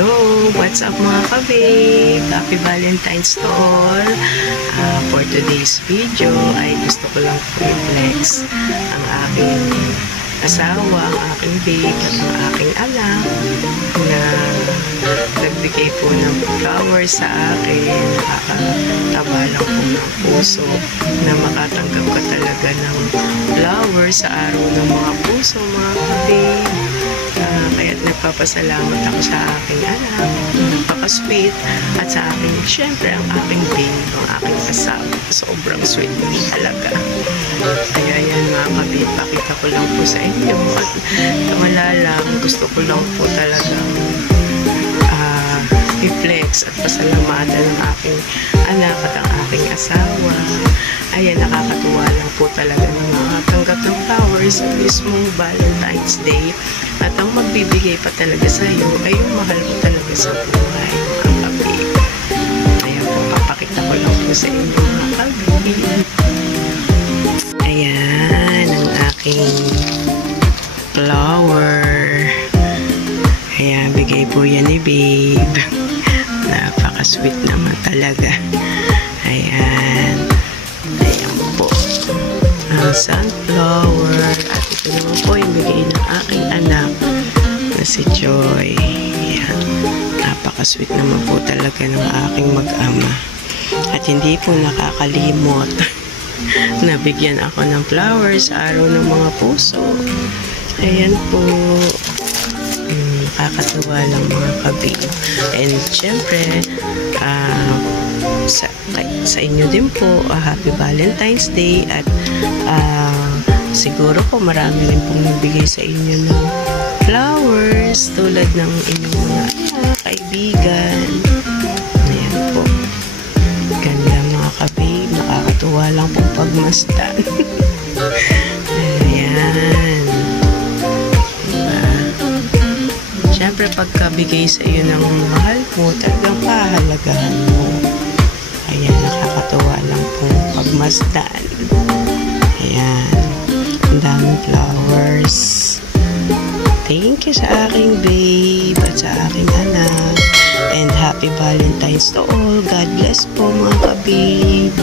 Hello! What's up mga kabig? Happy Valentine's to all! For today's video ay gusto ko lang po i-flex ang aking asawa, ang aking babe at ang aking anak na nagbigay po ng flowers sa akin. Nakakataba lang po ng puso na makatanggap ka talaga ng flowers sa araw ng mga puso mga kabig. Kaya't nagpapasalamat ako sa aking anak, napaka-sweet, at sa aking, syempre, ang aking babe, ang aking asawa. Sobrang sweet mo talaga. Kaya yan mga kabib, pakita ko lang po sa inyo. At wala lang, gusto ko lang po talagang i-flex at pasalamatan ng aking anak at ang aking asawa. Ayan, nakakatuwa lang po talaga ng mga tanggap ng flowers sa mismong Valentine's Day. At ang magbibigay pa talaga sa iyo ay yung mahal mo talaga sa buhay, mga kabib. Ayan po, papakita ko lang po sa inyo, mga kabib. Ayan, ang aking flower. Ayan, bigay po yan ni babe. Napaka-sweet naman talaga. Ayan. Ayan po. Ang sunflower. At ito naman po yung bigay ng aking anak na si Joy. Ayan. Napaka-sweet naman po talaga ng aking mag-ama. At hindi po nakakalimot na bigyan ako ng flowers sa araw ng mga puso. Ayan po. Nakakatuwa lang mga kabib. And syempre sa inyo din po Happy Valentine's Day. At siguro po marami rin pong nagbigay sa inyo ng flowers tulad ng inyong mga kaibigan. Ayan po, ganda mga kabib, nakakatuwa lang pong pagmasdan. Ayan. Siyempre, pagkabigay sa iyo ng mahal mo, talagang pahalagahan mo. Ayan, nakakatuwa lang pong pagmasdan. Ayan, ang daming flowers. Thank you sa aking babe at sa aking anak. And happy Valentine's to all. God bless po mga kabib.